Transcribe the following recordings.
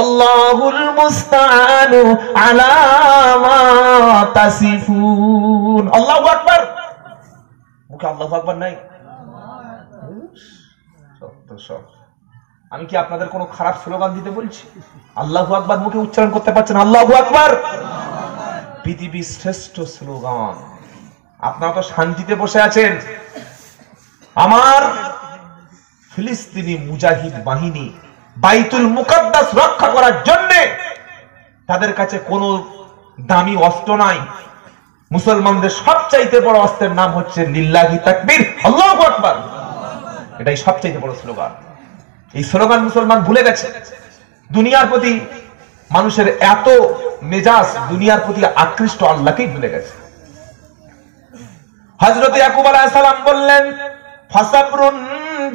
আল্লাহুল মুস্তাআনু আলা মা তাসিফুন। আল্লাহু আকবার। মুখে আল্লাহু আকবার নাই? আমি কি আপনাদের কোনো খারাপ স্লোগান দিতে বলছি? আল্লাহু আকবার মুখে উচ্চারণ করতে পারছেন? আল্লাহু আকবার পৃথিবীর শ্রেষ্ঠ স্লোগান। আপনারা তো শান্তিতে বসে আছেন। আমার ফিলিস্তিনি মুজাহিদ বাহিনী বাইতুল মুকাদ্দাস রক্ষা করার জন্য তাদের কাছে কোনো দামি অস্ত্র নাই। মুসলমানদের সবচাইতে বড় অস্ত্রের নাম হচ্ছে লিল্লাহি তাকবীর, আল্লাহু আকবার। এটাই সবচাইতে বড় স্লোগান। এই স্লোগান মুসলমান ভুলে গেছে। দুনিয়ার প্রতি মানুষের এত মেজাজ, দুনিয়ার প্রতি আকৃষ্ট, আল্লাহকেই ভুলে গেছে। হযরত ইয়াকুব আলাইহিস সালাম বললেন, ফাসাবরুন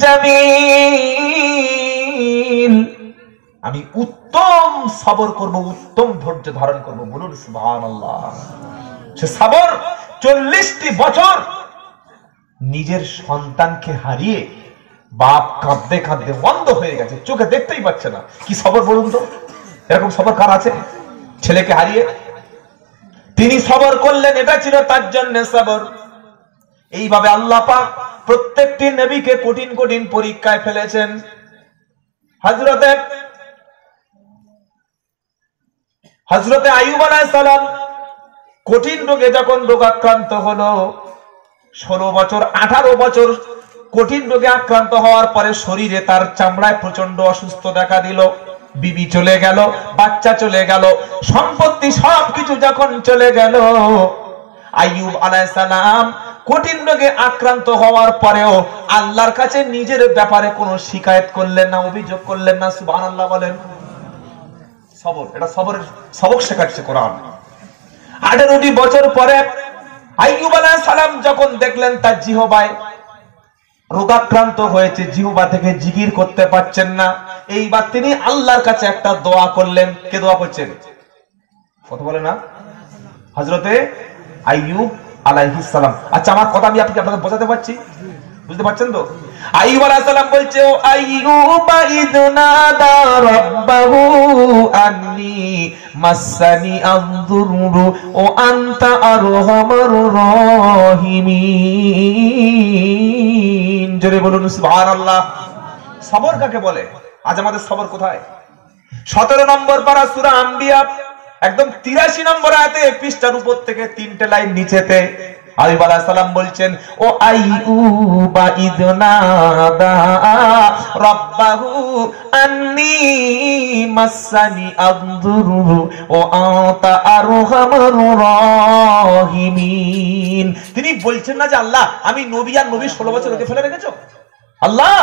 জামিল, আমি উত্তম সবর করব, উত্তম ধৈর্য ধারণ করব। বলুন সুবহানাল্লাহ। সে সবর 40টি বছর নিজের সন্তানকে হারিয়ে বাপ কাঁদতে কাঁদতে বন্ধ হয়ে গেছে, চোখে দেখতেই পাচ্ছে না। কি সবর বলুন তো? এরকম সবর কার আছে? ছেলেকে হারিয়ে তিনি সবর করলেন, এটা ছিল তার জন্য সবর। এইভাবে আল্লাহ পাক প্রত্যেকটি নবীকে কঠিন কঠিন পরীক্ষায় ফেলেছেন। হযরতে আইয়ুব আলাইহিস সালাম কঠিন রোগে যখন রোগাক্রান্ত হলো, 16 বছর 18 বছর কঠিন রোগে আক্রান্ত হওয়ার পরে শরীরে তার চামড়ায় প্রচন্ড অসুস্থ দেখা দিল। বিবি চলে গেল, বাচ্চা চলে গেল, সম্পত্তি সবকিছু যখন চলে গেল, আইয়ুব আলাইহিস সালাম কঠিন রোগে আক্রান্ত হওয়ার পরেও আল্লাহর কাছে নিজের ব্যাপারে কোনো শিকায়েত করলেন না, অভিযোগ করলেন না। সুবহানাল্লাহ বলেন। সবর, এটা সবরের সবক শেখাচ্ছে কোরআন। 18টি বছর পরে আইয়ুব আলাইহিস সালাম যখন দেখলেন তার জিহ্বায় রোগাক্রান্ত হয়েছে, জিহ্বা থেকে জিকির করতে পারছেন না, এইবার তিনি আল্লাহর কাছে একটা দোয়া করলেন। কে দোয়া করছেন? কথা বলে না? হযরতে আইয়ুব আলাইহিস সালাম। আচ্ছা, আমার কথা আমি আপনাদের বোঝাতে পারছি? বুঝতে পারছেন তো? আইয়ুব আলাইহিস সালাম বলছে, ও আইয়ুব ইদনাদা রাব্বাহু আন্নী মাসানি আযদুরু ও আনতা আরহামার রাহিমিন। জোরে বলুন সুবহানাল্লাহ। সবর কাকে বলে? আজ আমাদের সবর কোথায়? 17 নম্বর পারা সূরা আম্বিয়া, একদম 83 নম্বর আয়াতে পৃষ্ঠার উপর থেকে 3টে লাইন নিচেতে আইয়ুব আলাইহিস সালাম বলছেন, ও আইয়ুব ইদনাদা রাব্বাহু আন্নী মাসানি আযদুরু ও আনতা আরহামার রাহিমিন। তিনি বলছেন না যে আল্লাহ আমি নবী, আর নবী 16 বছর রোগে ফেলে রেখেছো? আল্লাহ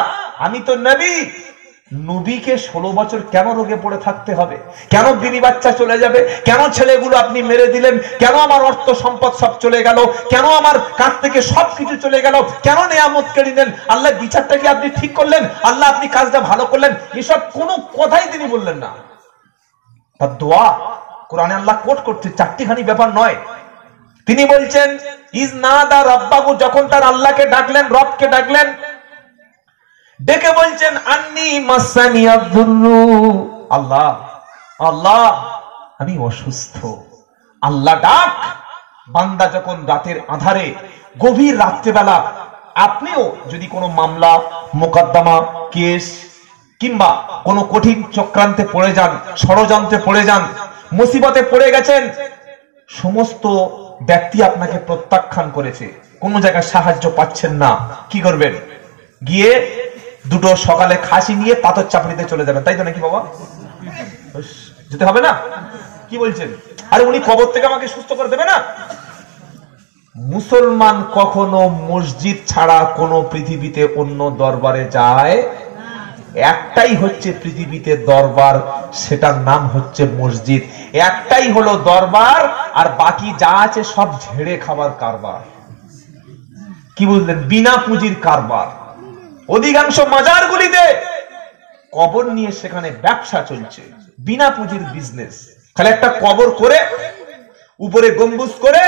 আমি তো নবী, নবীকে 16 বছর কেন রোগে পড়ে থাকতে হবে? কেন বিবি বাচ্চা চলে যাবে? কেন ছেলেগুলো আপনি মেরে দিলেন? কেন আমার অর্থ সম্পদ সব চলে গেল? কেন আমার কাছ থেকে সবকিছু চলে গেল? কেন নিয়ামত কেড়ে নিলেন? আল্লাহ বিচারটা কি আপনি ঠিক করলেন? আল্লাহ আপনি কাজটা ভালো করলেন? এসব কোনো কথাই তিনি বললেন না। তার দোয়া কোরআনে আল্লাহ কোট করছে, 4টিখানি ব্যাপার নয়। তিনি বলছেন ইজনাদা রাব্বাহু, যখন তার আল্লাহকে ডাকলেন, রবকে ডাকলেন, ডেকে বলছেন আন্নী মাসানি আযদুরু, আল্লাহ আল্লাহ আমি অসুস্থ। আল্লাহ ডাক। বান্দা যখন রাতের আঁধারে, গভীর রাত্রিবেলা, আপনিও যদি কোনো মামলা, মোকদ্দমা, কেস কিংবা কোনো কঠিন চক্রান্তে পড়ে যান, ষড়যন্ত্রে পড়ে যান, মুসিবতে পড়ে গেছেন, সমস্ত ব্যক্তি আপনাকে প্রত্যাখ্যান করেছে, কোনো জায়গায় সাহায্য পাচ্ছেন না, কি করবেন? গিয়ে দুটো সকালে খাসি নিয়ে পাথর চাপড়িতে চলে যাবেন, তাই তো নাকি বাবা? যেতে হবে না? কি বলছেন? আরে উনি কবর থেকে আমাকে সুস্থ করে দেবে না? মুসলমান কখনো মসজিদ ছাড়া কোনো পৃথিবীতে অন্য দরবারে যায়? একটাই হচ্ছে পৃথিবীতে দরবার, সেটার নাম হচ্ছে মসজিদ। একটাই হলো দরবার, আর বাকি যা আছে সব ঝেড়ে খাবার কারবার। কি বুঝলেন? বিনা পুঁজির কারবার। অধিকাংশ মাজারগুলিতে কবর নিয়ে সেখানে ব্যবসা চলছে, বিনা পুঁজির বিজনেস। খালি একটা কবর করে উপরে গম্বুজ করে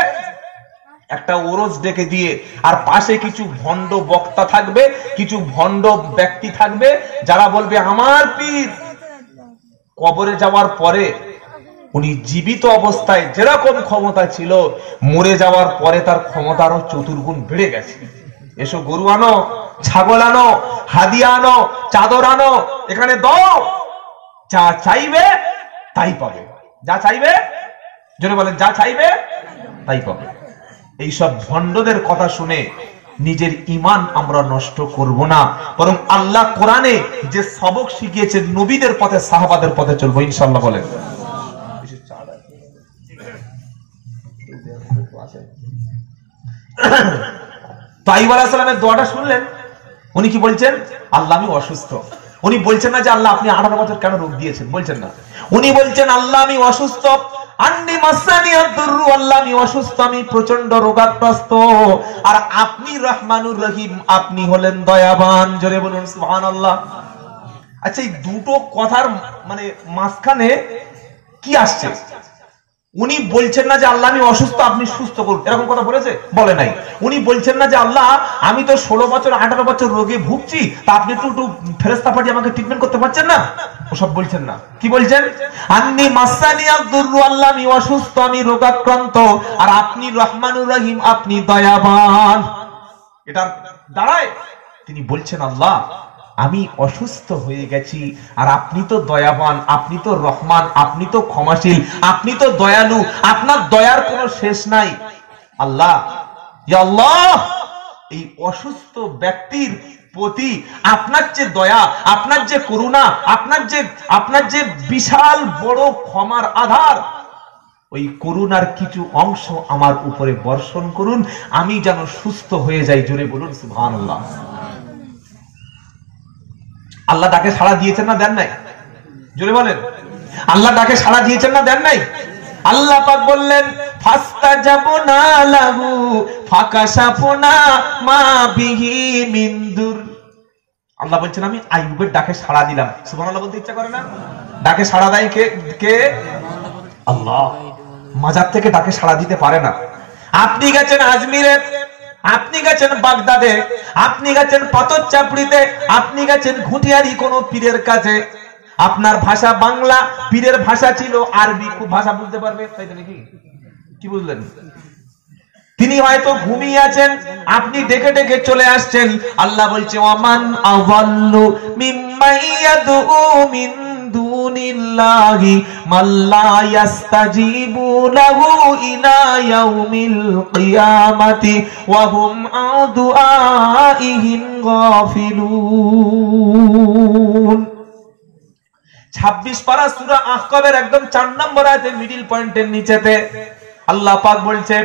একটা ওরস ডেকে দিয়ে, আর পাশে কিছু ভণ্ড বক্তা থাকবে, কিছু ভণ্ড ব্যক্তি থাকবে, যারা বলবে আমার পীর কবরে যাওয়ার পরে উনি জীবিত অবস্থায় যেরকম ক্ষমতা ছিল, মরে যাওয়ার পরে তার ক্ষমতা আরো চতুর্গুণ বেড়ে গেছে। এসো গরু আনো, ছাগল আনো, হাদিয়া আনো, চাদর আনো, এখানে দাও, যা চাইবে তাই পাবে। যা চাইবে, জোরে বলেন, যা চাইবে তাই পাবে। এইসব ভণ্ডদের কথা শুনে নিজের ঈমান আমরা নষ্ট করব না, বরং আল্লাহ কোরআনে যে সবক শিখিয়েছেন নবীদের পথে, সাহাবাদের পথে চলবো ইনশাআল্লাহ। বলেন। তো আইয়ুব আলাইহিস সালামের দোয়াটা শুনলেন, উনি কি বলছেন? আল্লাহ আমি অসুস্থ। উনি বলছেন না যে আল্লাহ আপনি 18 বছর কেন রোগ দিয়েছেন, বলছেন না। উনি বলছেন আল্লাহ আমি অসুস্থ, আন্নি মাসানিয়াদ দুররু, আল্লাহ আমি অসুস্থ, আমি প্রচন্ড রোগাগ্রস্ত, আর আপনি রহমানুর রহিম, আপনি হলেন দয়াবান। জোরে বলুন সুবহানাল্লাহ। আচ্ছা, এই দুটো কথার মানে মাঝখানে কি আসছে? উনি বলছেন না যে আল্লাহ আমি অসুস্থ, আপনি সুস্থ করুন, এরকম কথা বলেছে? বলে নাই। উনি বলছেন না যে আল্লাহ আমি তো 16 বছর 18 বছর রোগে ভুগছি, তা আপনি একটু ফেরেশতা পাঠিয়ে আমাকে ট্রিটমেন্ট করতে পারছেন না? ওসব বলছেন না। কি বলছেন? আন্নি মাসানিয়াদ দুররু, আল্লাহ আমি অসুস্থ, আমি রোগাক্রান্ত, আর আপনি রহমানুর রহিম, আপনি দয়াবান। এটার দাঁড়ায় তিনি বলছেন আল্লাহ আমি অসুস্থ হয়ে গেছি, আর আপনি তো দয়াবান, আপনি তো রহমান, আপনি তো ক্ষমাশীল, আপনি তো দয়ালু, আপনার দয়ার কোনো শেষ নাই। আল্লাহ, ইয়া আল্লাহ, এই অসুস্থ ব্যক্তির প্রতি আপনার যে দয়া, আপনার যে করুণা, আপনার যে বিশাল বড় ক্ষমার আধার, ওই করুণার কিছু অংশ আমার উপরে বর্ষণ করুন, আমি যেন সুস্থ হয়ে যাই। জোরে বলুন সুবহানাল্লাহ। আল্লাহ ডাকে সাড়া দিয়েছেন না দেন নাই? জোরে বলেন। আল্লাহ ডাকে সাড়া দিয়েছেন না দেন নাই? আল্লাহ পাক বললেন ফাস্তাজাবনা লাহু ফাকাশাফনা মা বিহি মিন দুর। আল্লাহ বলছেন আমি আইয়ুবের ডাকে সাড়া দিলাম। সুবহানাল্লাহ বলতে ইচ্ছা করে না? ডাকে সাড়া দেয় কে? আল্লাহ। মাজার থেকে ডাকে সাড়া দিতে পারে না। আপনি গেছেন আজমিরে, আপনি গেছেন বাগদাদে, আপনি গেছেন পাথর চাপড়িতে, আপনি গেছেন ঘুটিয়ারি কোন পীরের কাছে, আপনার ভাষা বাংলা, পীরের ভাষা ছিল আরবি, খুব ভাষা বুঝতে পারবে, তাই তো নাকি? কি বুঝলেন? তিনি হয়তো ঘুমিয়ে আছেন, আপনি ডেকে ডেকে চলে আসছেন। আল্লাহ বলছে ওয়ামান আযাল্লু মিম্মান ইয়াদউ মিন দুনিল্লাহি মাল্লা ইয়াস্তাজিবু লাহু ইলা ইয়াউমিল কিয়ামাতি ওয়া হুম আন দুআইহিম গাফিলুন। 26 পারা সূরা আহকাবের একদম 4 নম্বর আয়াতে মিডল পয়েন্টের নিচেতে আল্লাহ পাক বলছে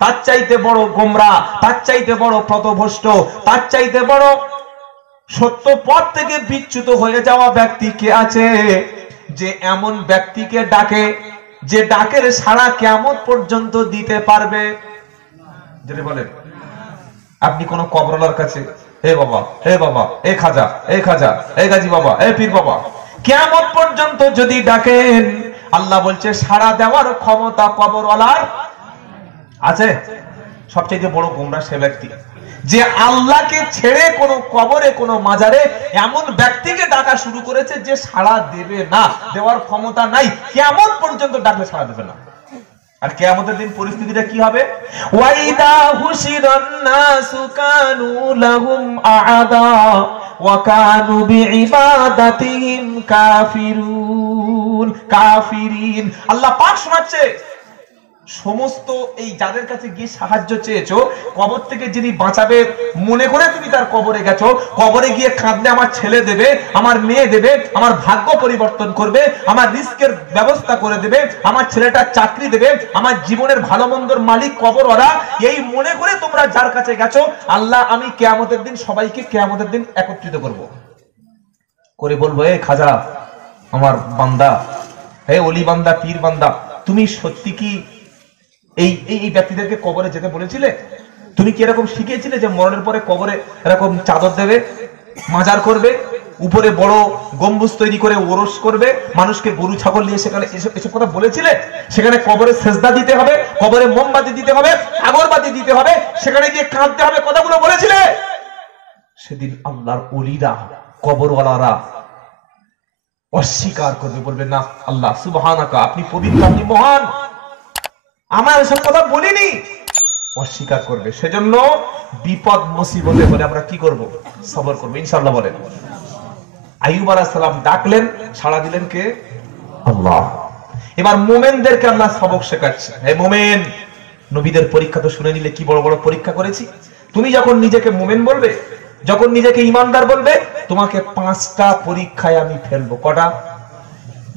তার চাইতে বড় গোমরা, তার চাইতে বড় পথভ্রষ্ট, তার চাইতে বড় সত্য পথ থেকে বিচ্যুত হয়ে যাওয়া ব্যক্তি কে আছে? যে এমন ব্যক্তিকে ডাকে, যে ডাকের সাড়া কিয়ামত পর্যন্ত দিতে পারবে। যদি বলেন আপনি কোন কবরওয়ালার কাছে, হে বাবা, হে বাবা, এ খাজা, এ খাজা, এ গাজী বাবা, এ পীর বাবা, কিয়ামত পর্যন্ত যদি ডাকেন, আল্লাহ বলছে সাড়া দেওয়ার ক্ষমতা কবরওয়ালার আছে। সবচেয়ে বড় গোমরা সে ব্যক্তি যে আল্লাহকে ছেড়ে কোন কবরে, কোন মাজারে এমন ব্যক্তিকে ডাকা শুরু করেছে যে সাড়া দেবে না, দেওয়ার ক্ষমতা নাই, কিয়ামত পর্যন্ত ডাকলে সাড়া দেবে না। আর কিয়ামতের দিন পরিস্থিতিটা কি হবে? ওয়াইদা হুশিরান নাসু কানু লাহুম আ'দা ওয়া কানু বিইবাদাতিহিম কাফিরিন। আল্লাহ পাক শোনাচ্ছে সমস্ত এই যাদের কাছে গিয়ে সাহায্য চেয়েছো, কবর থেকে যিনি বাঁচাবে মনে করে তুমি তার কবরে গেছো, কবরে গিয়ে কাঁদলে আমার ছেলে দেবে, আমার মেয়ে দেবে, আমার ভাগ্য পরিবর্তন করবে, আমার রিস্কের ব্যবস্থা করে দেবে, আমার ছেলেটার চাকরি দেবে, আমার জীবনের ভালো মন্দর মালিক কবরওয়ালা, এই মনে করে তোমরা যার কাছে গেছো, আল্লাহ আমি কিয়ামতের দিন সবাইকে কিয়ামতের দিন একত্রিত করব, করে বলবো এ খাজা আমার বান্দা, হে ওলি বান্দা, পীর বান্দা, তুমি সত্যি কি এই ব্যক্তিদেরকে কবরে যেতে বলেছিলে? তুমি কি এরকম শিখিয়েছিলে যে মরণের পরে কবরে এরকম চাদর দেবে, মাজার করবে, উপরে বড় গম্বুজ তৈরি করে ওরস করবে, মানুষকে গরু ছাগল নিয়ে সেখানে এসব কথা বলেছিলেন? সেখানে কবরে সেজদা দিতে হবে, কবরে মোমবাতি দিতে হবে, আগরবাতি দিতে হবে, সেখানে গিয়ে কাঁদতে হবে, কথাগুলো বলেছিলে? সেদিন আল্লাহর ওলিরা, কবরওয়ালারা অস্বীকার করবে, বলবে না আল্লাহ সুবহানাকা, আপনি পবিত্র, আপনি মহান, আমার এসব কথা বলিনি, অস্বীকার করবে। সেজন্য বিপদ মুসিবতে হলে আমরা কি করব? সবর করব, ইনশাআল্লাহ। বলেন আইয়ুব আলাইহিস সালাম ডাকলেন, সাড়া দিলেন কে? আল্লাহ। এবার মুমিনদেরকে আল্লাহ সবক শেখাচ্ছে। হে মুমিন, নবীদের পরীক্ষা তো শুনে নিলে, কি বড় বড় পরীক্ষা করেছি। তুমি যখন নিজেকে মুমিন বলবে, যখন নিজেকে ঈমানদার বলবে, তোমাকে 5টা পরীক্ষায় আমি ফেলবো। কটা?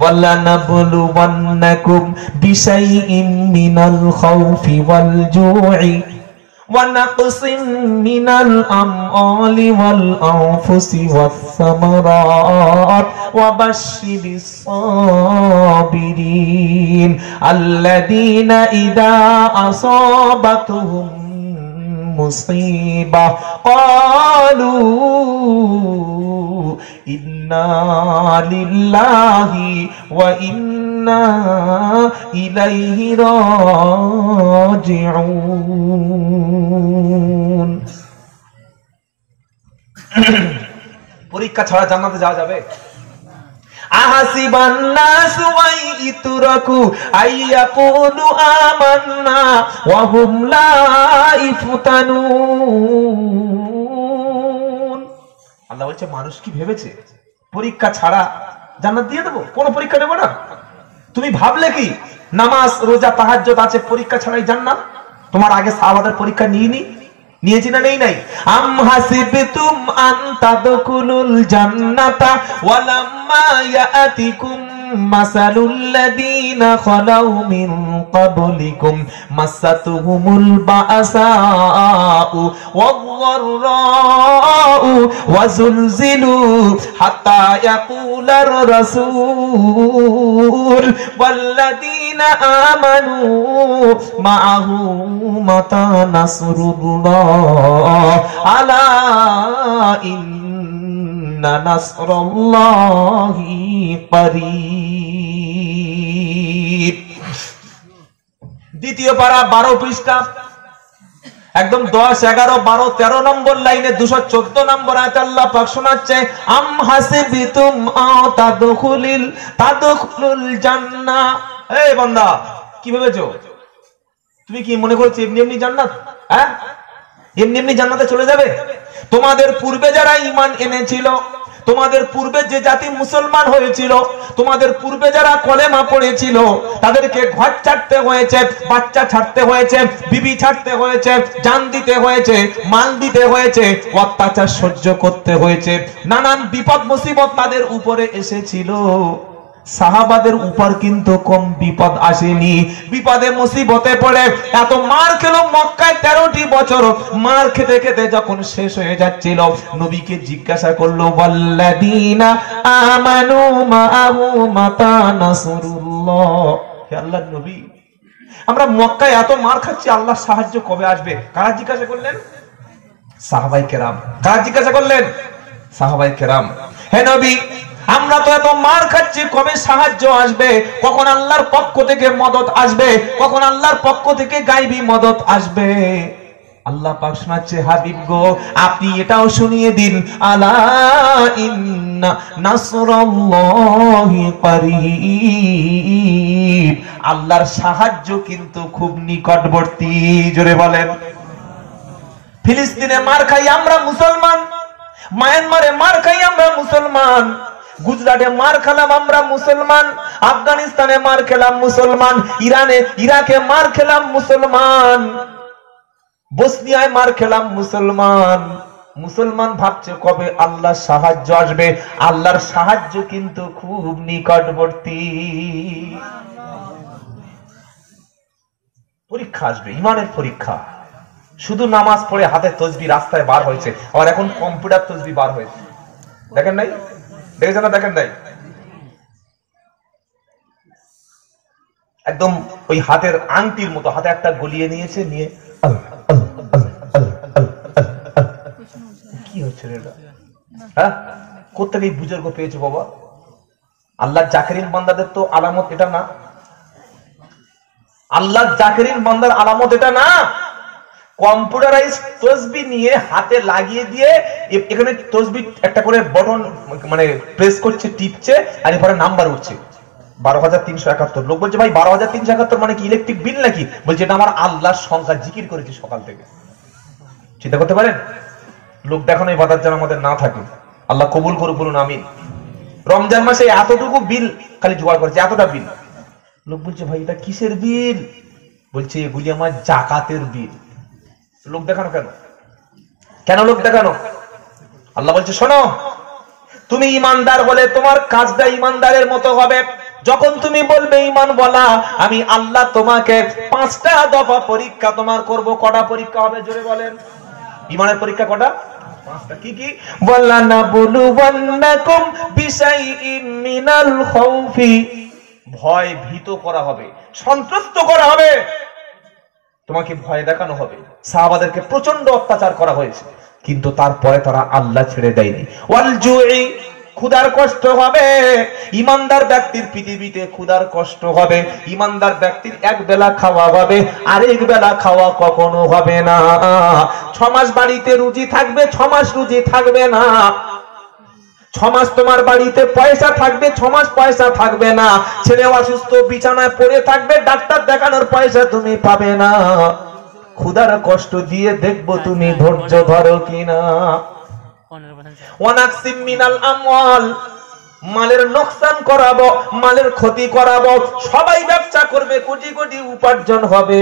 وَلَنَبْلُوَنَّكُمْ بِشَيْءٍ مِّنَ الْخَوْفِ وَالْجُوعِ وَنَقْصٍ مِّنَ الْأَمْوَالِ وَالْأَنفُسِ وَالثَّمَرَاتِ وَبَشِّرِ الصَّابِرِينَ الَّذِينَ إِذَا أَصَابَتْهُمْ مُصِيبَةٌ قَالُوا إِنَّا لِلَّهِ وَإِنَّا إِلَيْهِ راجعون। পরীক্ষা ছাড়া জান্নাতে যাওয়া যাবে? আহাসিবান নাসু আইতুরাকু আইয়াকুলু আমান্না ওয়া হুম লা ইফতানুন। আল্লাহ বলছে, মানুষ কি ভেবেছে পরীক্ষা ছাড়া জান্নাত দিয়ে দেবো? কোন পরীক্ষা দেব না। তুমি ভাবলে কি নামাজ রোজা তাহাজ্জুদ আছে পরীক্ষা ছাড়াই জান্নাত? তোমার আগে সাহাবাদের পরীক্ষা নিয়েছি না? নেই নাই? আম হাসিবতুম আন তাদখুলুল জান্নাতা ওয়ালাম্মা ইয়াতিকুম মাসালুল লাযীনা খালাউ মিন ক্বাবলিকুম মাসাতুহুমুল বাসাউ ওয়াদ-দাররাউ ওয়াজুলজিলু হাত্তা ইয়াকুলার রাসূল ওয়াল্লাযীনা আমানু মাআহু মাতা নাসরুল্লাহ আলা ইন্না নাসরাল্লাহি করিব। দ্বিতীয় পারা 12 পৃষ্ঠা, একদম 10, 11, 12, 13 নম্বর লাইনে 214 নম্বর আয়াত আল্লাহ পাক শোনাচ্ছে, আম হাসিবিতুম তাদখুলুল জান্নাহ। এই বান্দা, কি ভেবেছো? তুমি কি মনে করছো এমনি এমনি জান্নাত? হ্যাঁ, এমনি এমনি জান্নাতে চলে যাবে? তোমাদের পূর্বে যারা ঈমান এনেছিল, তোমাদের পূর্বে যে জাতি মুসলমান হয়েছিল, তোমাদের পূর্বে যারা কলেমা পড়েছিল, তাদেরকে ঘর ছাড়তে হয়েছে, বাচ্চা ছাড়তে হয়েছে, বিবি ছাড়তে হয়েছে, জান দিতে হয়েছে, মাল দিতে হয়েছে, অত্যাচার সহ্য করতে হয়েছে, নানান বিপদ মুসিবত তাদের উপরে এসেছিল। সাহাবাদের উপর কিন্তু কম বিপদ আসেনি। বিপদে মুসিবতে পড়ে এত মার খেলো মক্কায় 13টি বছর। মার খেতে খেতে যখন শেষ হয়ে যাচ্ছিল, নবীকে জিজ্ঞাসা করলো, ওয়াল্লাযীনা আমানু মাআহু মাতা নাসরুল্লাহ। হে আল্লাহর নবী, আমরা মক্কায় এত মার খাচ্ছি, আল্লাহর সাহায্য কবে আসবে? কারা জিজ্ঞাসা করলেন? সাহাবায়ে কেরাম। কারা জিজ্ঞাসা করলেন? সাহাবায়ে কেরাম। হে নবী, আমরা তো এত মার খাচ্ছি, কবে সাহায্য আসবে? কখন আল্লাহর পক্ষ থেকে মদদ আসবে? কখন আল্লাহর পক্ষ থেকে গায়বী মদদ আসবে? আল্লাহ পাক শোনাচ্ছে, হাবিব গো, আপনি এটাও শুনিয়ে দিন, আলা ইন্না নাসরাল্লাহি করিব। আল্লাহর সাহায্য কিন্তু খুব নিকটবর্তী। জোরে বলেন। ফিলিস্তিনে মার খাই আমরা মুসলমান, মায়ানমারে মার খাই আমরা মুসলমান, গুজরাটে মার খেলাম আমরা মুসলমান, আফগানিস্তানে মার খেলাম মুসলমান, ইরাকে মার খেলাম মুসলমান, বসনিয়ায় মার খেলাম মুসলমান। মুসলমান ভাবছে কবে আল্লাহর সাহায্য আসবে? আল্লাহর সাহায্য কিন্তু খুব নিকটবর্তী। পরীক্ষা আসবে, ইমানের পরীক্ষা। শুধু নামাজ পড়ে হাতে তসবি রাস্তায় বার হয়েছে, আর এখন কম্পিউটার তসবি বার হয়েছে। দেখেন নাই? দেখেছেন না? দেখেন নাই? একদম ওই হাতের আংটির মতো হাতে একটা গলিয়ে নিয়েছে, নিয়ে কি হচ্ছে রে? হ্যাঁ, কোত্থেকে এই বুজুর্গ পেয়েছো বাবা? আল্লাহ জাকিরিন বান্দাদের তো আলামত এটা না। আল্লাহ জাকিরিন বান্দার আলামত এটা না। কম্পিউটারাইজ তসবিহ নিয়ে হাতে লাগিয়ে দিয়ে এখানে তসবিহ একটা করে বটন মানে প্রেস করছে, টিপছে, আর এরপরে নাম্বার উঠছে 12,371। লোক বলছে ভাই 12,371 মানে কি ইলেকট্রিক বিল নাকি? বলছে এটা আমার আল্লাহর সংখ্যা, জিকির করেছি সকাল থেকে। চিন্তা করতে পারেন? লোক দেখানো ইবাদত যেন আমাদের না থাকে। আল্লাহ কবুল করুক, বলুন আমিন। রমজান মাসে এতটুকু বিল খালি জোগাড় করেছে, এতটা বিল। লোক বলছে ভাই এটা কিসের বিল? বলছে এগুলি আমার জাকাতের বিল। লোক দেখানো কেন? কেন লোক দেখানো? আল্লাহ বলছে শোনো, তুমি ইমানদার হলে তোমার কাজটা ইমানদারের মতো হবে। যখন তুমি বলবে ইমান বলা, আমি আল্লাহ তোমাকে 5টা দফা পরীক্ষা তোমার করব। কটা পরীক্ষা হবে জোরে বলেন? ইমানের পরীক্ষা কটা? 5টা। কি কি? ওয়ালানা বুলুওয়ান্নাকুম বিশাইইম মিনাল খাউফি, ভয় ভীত করা হবে, সন্ত্রস্ত করা হবে, তোমাকে ভয় দেখানো হবে। সাহাবাদেরকে প্রচন্ড অত্যাচার করা হয়েছে, কিন্তু তারপরে তারা আল্লাহ ছেড়ে দেয়নি। ওয়াল জুই, ক্ষুধার কষ্ট হবে। ইমানদার ব্যক্তির পৃথিবীতে ক্ষুধার কষ্ট হবে। ইমানদার ব্যক্তির এক বেলা খাওয়া হবে, আরেক বেলা খাওয়া কখনো হবে না। 6 মাস বাড়িতে রুজি থাকবে, 6 মাস রুজি থাকবে না। 6 মাস তোমার বাড়িতে পয়সা থাকবে, 6 মাস পয়সা থাকবে না। ছেলে অসুস্থ বিছানায় পড়ে থাকবে, ডাক্তার দেখানোর পয়সা তুমি পাবে না। ক্ষুধার কষ্ট দিয়ে দেখবো তুমি ধৈর্য ধরো কিনা। ওয়ানাকসিম মিনাল আমওয়াল, মালের নোকসান করাবো, মালের ক্ষতি করাবো। সবাই ব্যবসা করবে, কোটি কোটি উপার্জন হবে।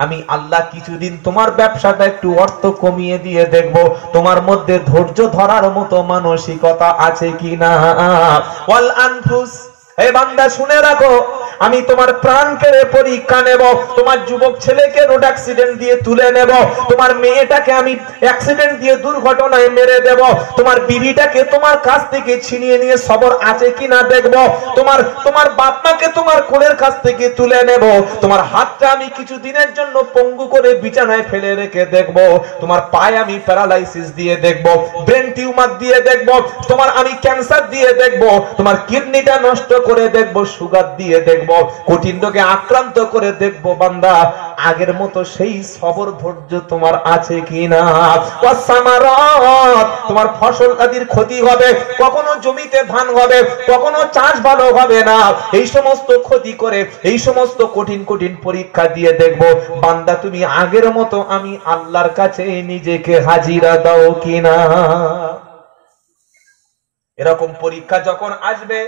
আমি আল্লাহ কিছুদিন তোমার ব্যবসাটা একটু অর্থ কমিয়ে দিয়ে দেখবো তোমার মধ্যে ধৈর্য ধরার মতো মানসিকতা আছে কিনা। ওয়াল আনফুস, হে বান্দা শুনে রাখো, আমি তোমার প্রাণ কেড়ে পরীক্ষা নেব। তোমার যুবক ছেলেকে রোড অ্যাক্সিডেন্ট দিয়ে তুলে নেব। তোমার মেয়েটাকে আমি অ্যাক্সিডেন্ট দিয়ে দুর্ঘটনায় মেরে দেব। তোমার বিবিটাকে তোমার কাছ থেকে ছিনিয়ে নিয়ে সবর আছে কিনা দেখব। তোমার বাপ মাকে তোমার কোলের কাছ থেকে তুলে নেব। তোমার হাতটা আমি কিছু দিনের জন্য পঙ্গু করে বিছানায় ফেলে রেখে দেখব। তোমার পায়ে আমি প্যারালাইসিস দিয়ে দেখব, ব্রেন টিউমার দিয়ে দেখব, তোমার আমি ক্যান্সার দিয়ে দেখব, তোমার কিডনিটা নষ্ট করে দেখব, সুগার দিয়ে দেখব, কঠিন রোগে আক্রান্ত করে দেখব। বান্দা আগের মতো সেই সবর ধৈর্য তোমার আছে কিনা। তোমার ফসল আদির ক্ষতি হবে, কখনো জমিতে ধান হবে, কখনো চাষ ভালো হবে না। এই সমস্ত ক্ষতি করে, এই সমস্ত কঠিন কঠিন পরীক্ষা দিয়ে দেখব বান্দা তুমি আগের মতো আমি আল্লাহর কাছে নিজেকে হাজিরা দাও কিনা। এরকম পরীক্ষা যখন আসবে,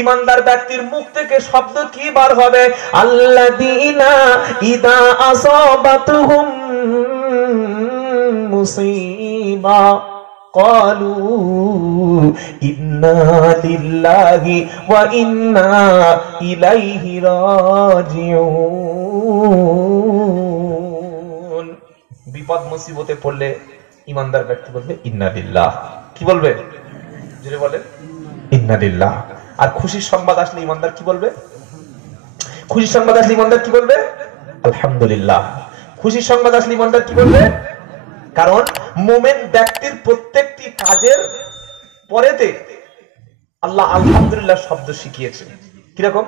ইমানদার ব্যক্তির মুখ থেকে শব্দ কি বার হবে? আল্লাযীনা ইযা আসাবাতুহুম মুসিবা ক্বালু ইন্না লিল্লাহি ওয়া ইন্না ইলাইহি রাজিউন। বিপদ মুসিবতে পড়লে ইমানদার ব্যক্তি বলবে ইন্না লিল্লাহ। কি বলবে? জোরে বলেন ইন্না লিল্লাহ। আর খুশির সংবাদ আসলে ইমানদার কি বলবে? খুশির সংবাদ আসলে ইমানদার কি বলবে? আলহামদুলিল্লাহ। খুশির সংবাদ আসলে ইমানদার কি বলবে? কারণ মুমিন ব্যক্তির প্রত্যেকটি কাজের পরেতে আল্লাহ আলহামদুলিল্লাহ শব্দ শিখিয়েছে। কিরকম?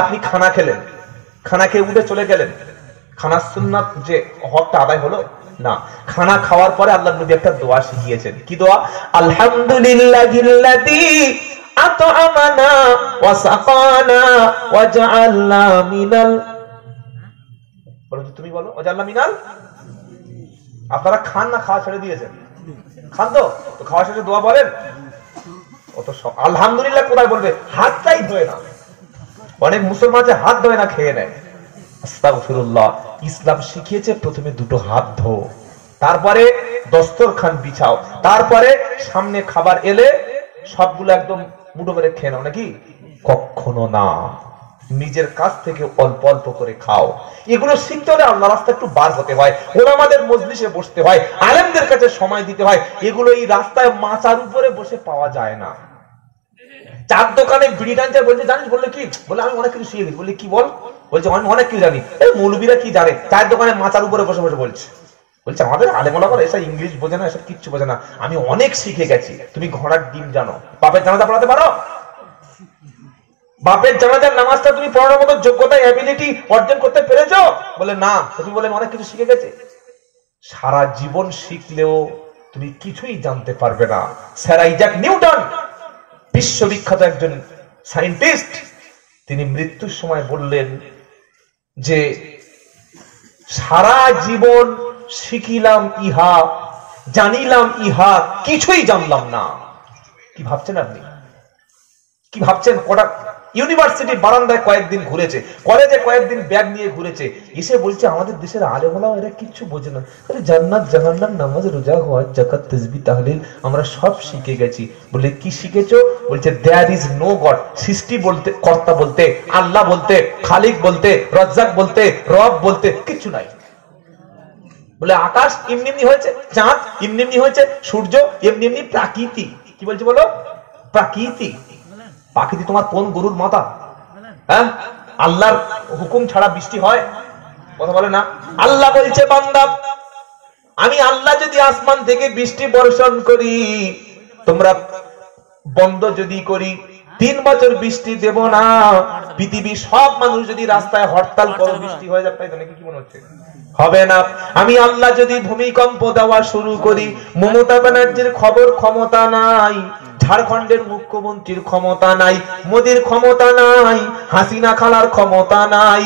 আপনি খানা খেলেন, খানা খেয়ে উঠে চলে গেলেন, খানার সুন্নাত যে হকটা আদায় হলো না। খানা খাওয়ার পরে আল্লাহ নবী একটা দোয়া শিখিয়েছেন। কি দোয়া? আলহামদুলিল্লাহিল্লাযী আত'আমানা ওয়া সাকানা ওয়া জাআলনা মিনাল, বলো তুমি বলো, ওয়া জাআলনা মিনাল। আপনারা খান না খাওয়া ছেড়ে দিয়েছেন? খান তো খাওয়া শেষে দোয়া বলেন? অত আলহামদুলিল্লাহ কোথায় বলবে? হাতটাই ধোয় না। অনেক মুসলমান আছে হাত ধোয় না, খেয়ে নেয়। আস্তাগফিরুল্লাহ। ইসলাম শিখিয়েছে প্রথমে দুটো হাত ধো, তারপরে দস্তরখান বিছাও, তারপরে সামনে খাবার এলে সবগুলো একদম মুঠো করে খেয়ে নাও। নাকি? কখনো না। নিজের কাছ থেকে অল্প অল্প করে খাও। এগুলো শিখতে হলে আল্লাহ রাস্তা একটু বার হতে হয়, ওলামাদের মজলিসে বসতে হয়, আলেমদের কাছে সময় দিতে হয়। এগুলো এই রাস্তায় মাচার উপরে বসে পাওয়া যায় না। চার দোকানে বিড়ি টানছে, বলছে জানিস? বললে কি? বলে আমি অনেক কিছু শিখে গেছি। বললে কি বল? বলছে আমি অনেক কিছু জানি। এই মৌলবীরা কি জানে? চায়ের দোকানে মাচার উপরে বসে বসে বলছে। বলছে আমাদের আলেমোলামারা এসব ইংলিশ বোঝে না, এসব কিচ্ছু বোঝে না, আমি অনেক শিখে গেছি। তুমি ঘোড়ার ডিম জানো, বাপের জানাজা পড়াতে পারো? বাপের জানাজার নামাজটা তুমি পড়ানোর মতো যোগ্যতা অ্যাবিলিটি অর্জন করতে পেরেছো? বলে না। তুমি বলে অনেক কিছু শিখে গেছে। সারা জীবন শিখলেও তুমি কিছুই জানতে পারবে না। স্যার আইজাক নিউটন, বিশ্ববিখ্যাত একজন সায়েন্টিস্ট, তিনি মৃত্যুর সময় বললেন যে সারা জীবন শিখিলাম ইহা, জানিলাম ইহা, কিছুই জানলাম না। কি ভাবছেন আপনি? কি ভাবছেন? কটা ইউনিভার্সিটি বারান্দায় কয়েকদিন ঘুরেছে, কলেজে কয়েকদিন ব্যাগ নিয়ে ঘুরেছে, এসে বলছে আমাদের দেশের আলেমোলামা এরা কিচ্ছু বোঝে না, জান্নাত জাহান্নাম নামাজ রোজা হওয়া যাকাত তাসবিহ তাহলিল আমরা সব শিখে গেছি। বলে কি শিখেছো? বলছে দেয়ার ইজ নো গড। সৃষ্টি বলতে, কর্তা বলতে, আল্লাহ বলতে, খালিক বলতে, রাজ্জাক বলতে, রব বলতে কিচ্ছু নাই। বলে আকাশ এমনি এমনি হয়েছে, চাঁদ এমনি এমনি হয়েছে, সূর্য এমনি এমনি, প্রাকৃতি। কি বলছে বলো? প্রাকৃতি। প্রাকৃতি তোমার কোন গরুর মাথা? হ্যাঁ, আল্লাহর হুকুম ছাড়া বৃষ্টি হয়? কথা বলে না। আল্লাহ বলছে বান্দা, আমি আল্লাহ যদি আসমান থেকে বৃষ্টি বর্ষণ করি, তোমরা বন্ধ যদি করি, 3 বছর বৃষ্টি দেব না। পৃথিবীর সব মানুষ যদি রাস্তায় হরতাল করো, বৃষ্টি হয়ে যাবে, তাই তো নাকি? কি মনে হচ্ছে? হবে না। আমি আল্লাহ যদি ভূমিকম্প দেওয়া শুরু করি, মমতা ব্যানার্জির খবর ক্ষমতা নাই, ঝাড়খণ্ডের মুখ্যমন্ত্রীর ক্ষমতা নাই, মোদির ক্ষমতা নাই, হাসিনা খালার ক্ষমতা নাই।